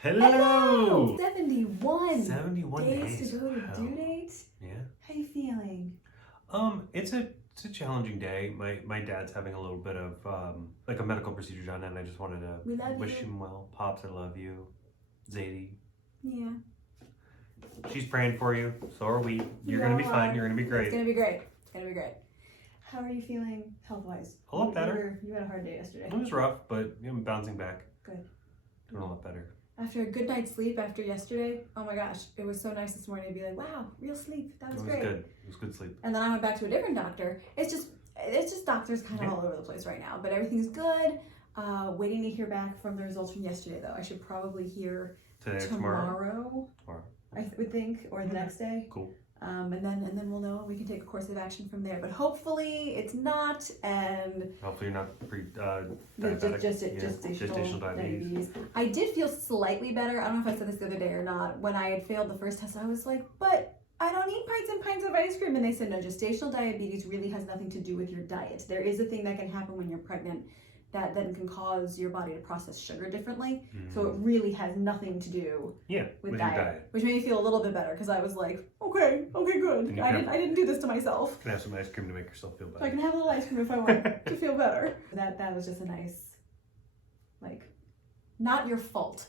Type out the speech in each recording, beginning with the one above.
Hello! 71. 71 days to go to wow. due date. Yeah. How you feeling? It's a challenging day. My dad's having a little bit of like a medical procedure done, and I just wanted to wish him well. Pops, I love you. Zadie. Yeah. She's praying for you. So are we. You're gonna be fine. You're gonna be great. It's gonna be great. It's gonna be great. How are you feeling health-wise? A lot better. You had a hard day yesterday. It was rough, but I'm bouncing back. Good. Doing a lot better. After a good night's sleep after yesterday, oh my gosh, it was so nice this morning to be like, wow, real sleep. That was great. Good. It was good sleep. And then I went back to a different doctor. It's just doctors kind of all over the place right now, but everything's good. Waiting to hear back from the results from yesterday though. I should probably hear Today or tomorrow. Tomorrow. I would think, or the next day. Cool. And then we'll know, and we can take a course of action from there. But hopefully it's not, and Hopefully you're not diabetic. Gestational diabetes. I did feel slightly better. I don't know if I said this the other day or not. When I had failed the first test, I was like, but I don't eat pints and pints of ice cream. And they said, no, gestational diabetes really has nothing to do with your diet. There is a thing that can happen when you're pregnant that then can cause your body to process sugar differently. Mm-hmm. So it really has nothing to do with diet. Which made me feel a little bit better because I was like, okay, good. I didn't do this to myself. You can have some ice cream to make yourself feel better. So I can have a little ice cream if I want to feel better. That was just a nice, like, not your fault.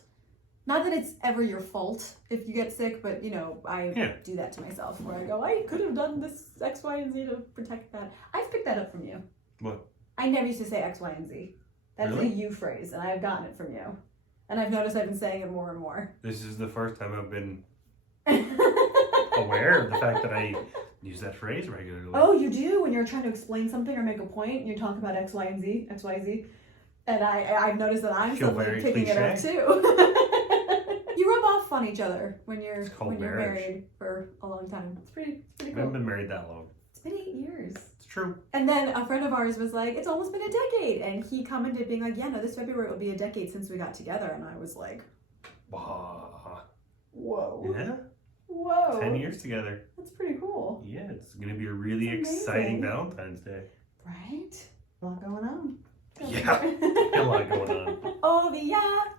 Not that it's ever your fault if you get sick, but you know, I do that to myself where I go, I could have done this X, Y, and Z to protect that. I've picked that up from you. What? I never used to say X, Y, and Z. That's really? a you phrase, and I've gotten it from you. And I've noticed I've been saying it more and more. This is the first time I've been aware of the fact that I use that phrase regularly. Oh, you do? When you're trying to explain something or make a point, and you talk about X, Y, and Z, X, Y, Z. And I've noticed that I'm suddenly picking it up too. You rub off on each other when you're married for a long time. It's pretty cool. I haven't been married that long. It's been 8 years. It's true. And then a friend of ours was like, it's almost been a decade. And he commented being like, yeah, no, this February will be a decade since we got together. And I was like, whoa. Yeah. Whoa. 10 years together. That's pretty cool. Yeah, it's going to be a really exciting Valentine's Day. Right? A lot going on. Yeah, a lot going on.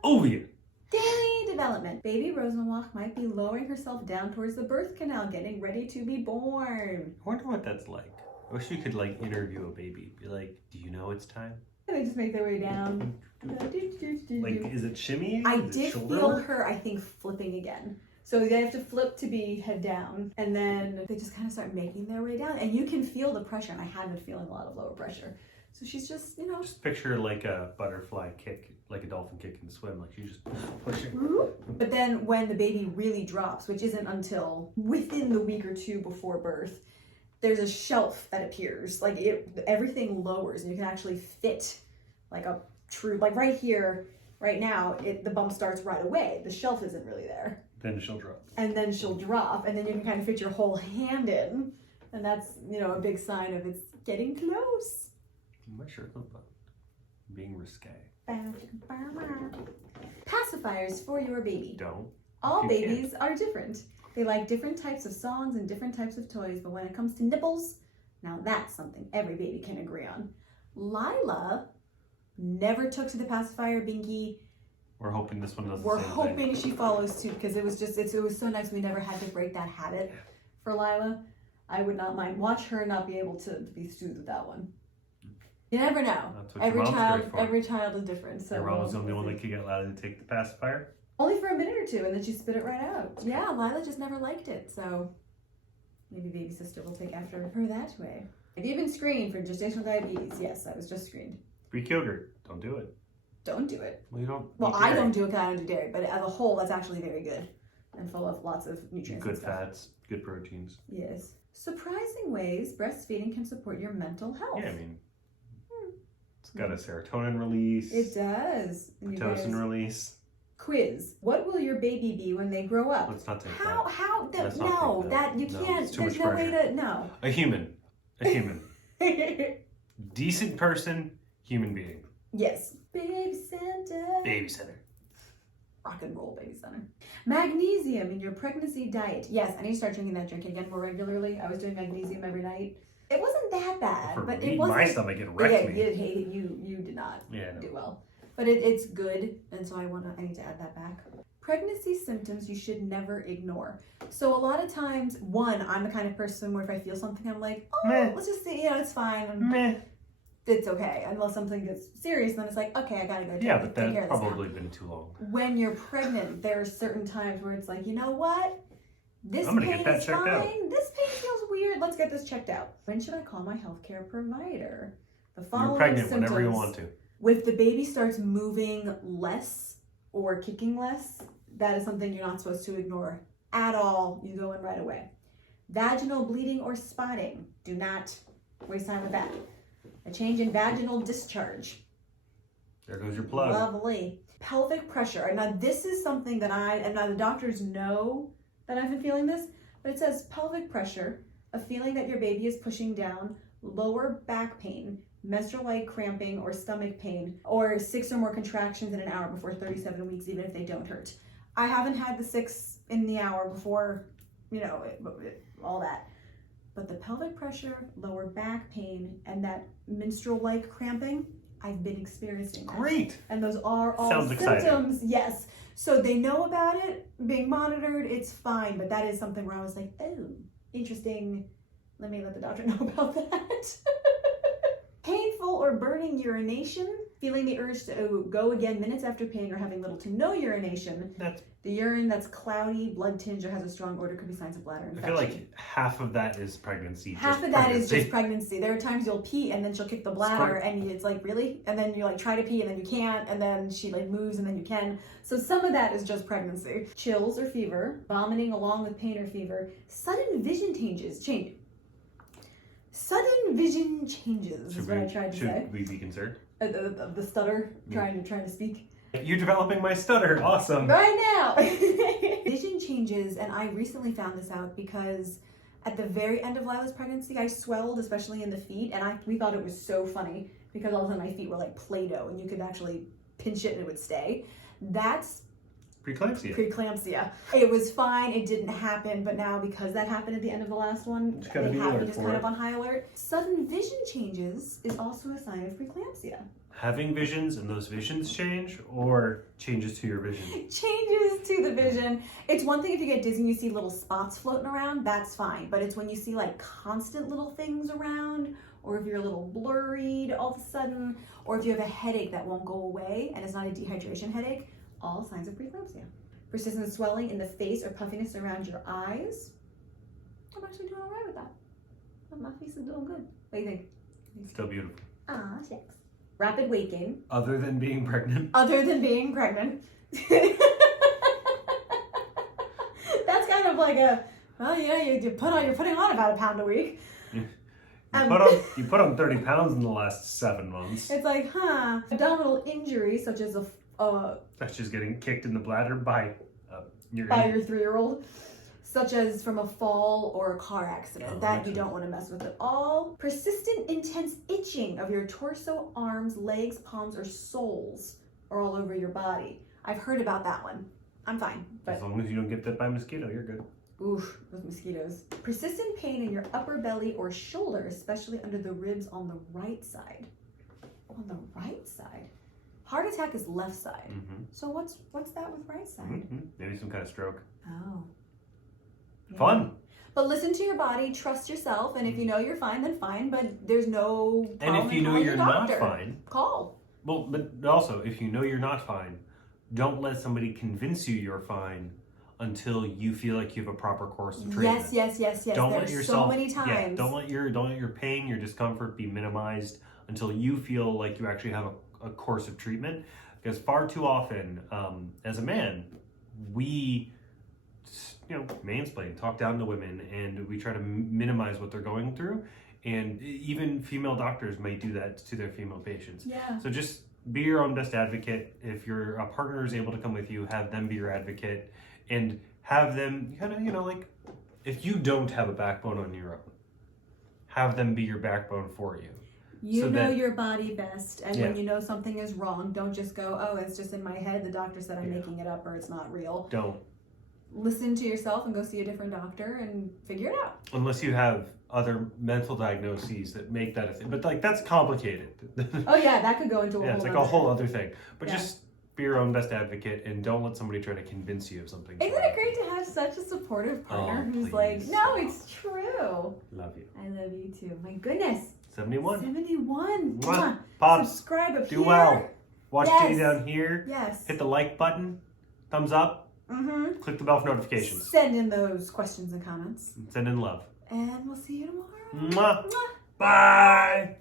Ovia. Daily development. Baby Rosenwalk might be lowering herself down towards the birth canal, getting ready to be born. I wonder what that's like. I wish we could like interview a baby. Be like, do you know it's time? And they just make their way down. Like, is it shimmying? I did feel her, I think, flipping again. So they have to flip to be head down, and then they just kind of start making their way down. And you can feel the pressure, and I have been feeling a lot of lower pressure. So she's just, you know. Just picture like a butterfly kick, like a dolphin kick in the swim. Like she's just pushing. But then when the baby really drops, which isn't until within the week or two before birth, there's a shelf that appears. Like everything lowers, and you can actually fit like a true, like right here, right now, the bump starts right away. The shelf isn't really there. Then she'll drop. And then she'll drop, and then you can kind of fit your whole hand in. And that's, you know, a big sign of it's getting close. My shirt looks fun. Being risque. Pacifiers for your baby. Don't. All babies are different. They like different types of songs and different types of toys, but when it comes to nipples, now that's something every baby can agree on. Lila never took to the pacifier binky. We're hoping this one does the We're same hoping thing. she follows too, because it was so nice we never had to break that habit for Lila. I would not mind. Watch her not be able to be soothed with that one. You never know. Every child is different. So your mom was the only one that could get Lila to take the pacifier? Only for a minute or two, and then she spit it right out. Yeah, Lila just never liked it, so maybe baby sister will take after her that way. Have you been screened for gestational diabetes? Yes, I was just screened. Greek yogurt. Don't do it. Don't do it. Well, you don't. Well, I don't do it because I don't do dairy, but as a whole, that's actually very good and full of lots of nutrients. Good fats, good proteins. Yes. Surprising ways breastfeeding can support your mental health. Yeah, I mean, it's got a serotonin release. It does. Pitocin release. Quiz. What will your baby be when they grow up? Let's not take that. You can't. There's no way to. No. A human. Decent person, human being. Yes. Baby center. Rock and roll baby center. Magnesium in your pregnancy diet. Yes, I need to start drinking that drink again more regularly. I was doing magnesium every night. It wasn't that bad, but it wasn't. My stomach, it wrecked me. You did not do well. But it's good, and so I need to add that back. Pregnancy symptoms you should never ignore. So a lot of times, one, I'm the kind of person where if I feel something, I'm like, oh, let's just see, it's fine. And it's okay. Unless something gets serious, then it's like, okay, I gotta go take care of this. Yeah, but that's probably been too long. When you're pregnant, there are certain times where it's like, you know what? This I'm gonna pain get that is checked fine. out. This pain feels weird. Let's get this checked out. When should I call my healthcare provider? The following You're pregnant symptoms, whenever you want to. If the baby starts moving less or kicking less, that is something you're not supposed to ignore at all. You go in right away. Vaginal bleeding or spotting. Do not waste time with that. A change in vaginal discharge. There goes your plug. Lovely. Pelvic pressure. Now this is something that now the doctors know that I've been feeling this, but it says pelvic pressure, a feeling that your baby is pushing down, lower back pain, menstrual-like cramping or stomach pain, or 6 or more contractions in an hour before 37 weeks, even if they don't hurt. I haven't had the 6 in the hour before, all that. But the pelvic pressure, lower back pain, and that menstrual-like cramping, I've been experiencing that. Great. And those are all Sounds symptoms. exciting. Yes. So they know about it, being monitored, it's fine. But that is something where I was like, oh, interesting. Let me let the doctor know about that. Painful or burning urination, feeling the urge to go again minutes after pain or having little to no urination. The urine that's cloudy, blood tinge, or has a strong odor could be signs of bladder infection. I feel like half of that is pregnancy. Half of that is just pregnancy. There are times you'll pee and then she'll kick the bladder and it's like, really? And then you try to pee and then you can't, and then she moves and then you can. So some of that is just pregnancy. Chills or fever, vomiting along with pain or fever, sudden vision changes. Sudden vision changes is what I tried to say. Should we be concerned? The stutter, trying to speak. You're developing my stutter. Awesome. Right now. Vision changes, and I recently found this out because at the very end of Lila's pregnancy, I swelled, especially in the feet, and we thought it was so funny because all of a sudden my feet were like Play-Doh, and you could actually pinch it and it would stay. That's preeclampsia. It was fine. It didn't happen, but now because that happened at the end of the last one, they have me just kind of on high alert. Sudden vision changes is also a sign of preeclampsia. Having visions and those visions change, or changes to your vision? Changes to the vision. It's one thing if you get dizzy and you see little spots floating around, that's fine. But it's when you see constant little things around, or if you're a little blurry all of a sudden, or if you have a headache that won't go away and it's not a dehydration headache, all signs of preeclampsia. Persistent swelling in the face or puffiness around your eyes. I'm actually doing all right with that. My face is doing good. What do you think? Still beautiful. Ah, shucks. Rapid weight gain. Other than being pregnant. That's kind of like you're putting on about a pound a week. You put on 30 pounds in the last 7 months. It's like, abdominal injury such as that's just getting kicked in the bladder by your 3-year-old. Such as from a fall or a car accident. That you don't want to mess with at all. Persistent intense itching of your torso, arms, legs, palms, or soles, or all over your body. I've heard about that one. I'm fine. But as long as you don't get bit by a mosquito, you're good. Oof, those mosquitoes. Persistent pain in your upper belly or shoulder, especially under the ribs on the right side. On the right side? Heart attack is left side. Mm-hmm. So what's that with right side? Mm-hmm. Maybe some kind of stroke. Oh. Yeah. Fun. But listen to your body, trust yourself, and if you know you're fine, then fine, but there's no problem. And if you know you're not fine, call. Well, but also, if you know you're not fine, don't let somebody convince you you're fine until you feel like you have a proper course of treatment. Yes. Don't There's let yourself, so many times. Yeah, don't let your pain, your discomfort be minimized until you feel like you actually have a course of treatment. Because far too often, as a man, we mansplain, talk down to women, and we try to minimize what they're going through. And even female doctors might do that to their female patients. Yeah. So just be your own best advocate. If a partner is able to come with you, have them be your advocate, and have them if you don't have a backbone on your own, have them be your backbone for you. You know your body best, and when you know something is wrong, don't just go, oh, it's just in my head, the doctor said I'm making it up, or it's not real. Don't. Listen to yourself and go see a different doctor and figure it out. Unless you have other mental diagnoses that make that a thing. But that's complicated. Oh yeah, that could go into it's like a whole other thing. But just be your own best advocate and don't let somebody try to convince you of something. Isn't it great to have such a supportive partner who's please. like, no, it's true. Love you. I love you too. My goodness. 71. 71. Mwah. Pops, subscribe up do here. well. Watch Yes. Jenny down here. Yes. Hit the like button. Thumbs up. Mm-hmm. Click the bell for notifications. Send in those questions and comments. Send in love. And we'll see you tomorrow. Mwah. Mwah. Bye.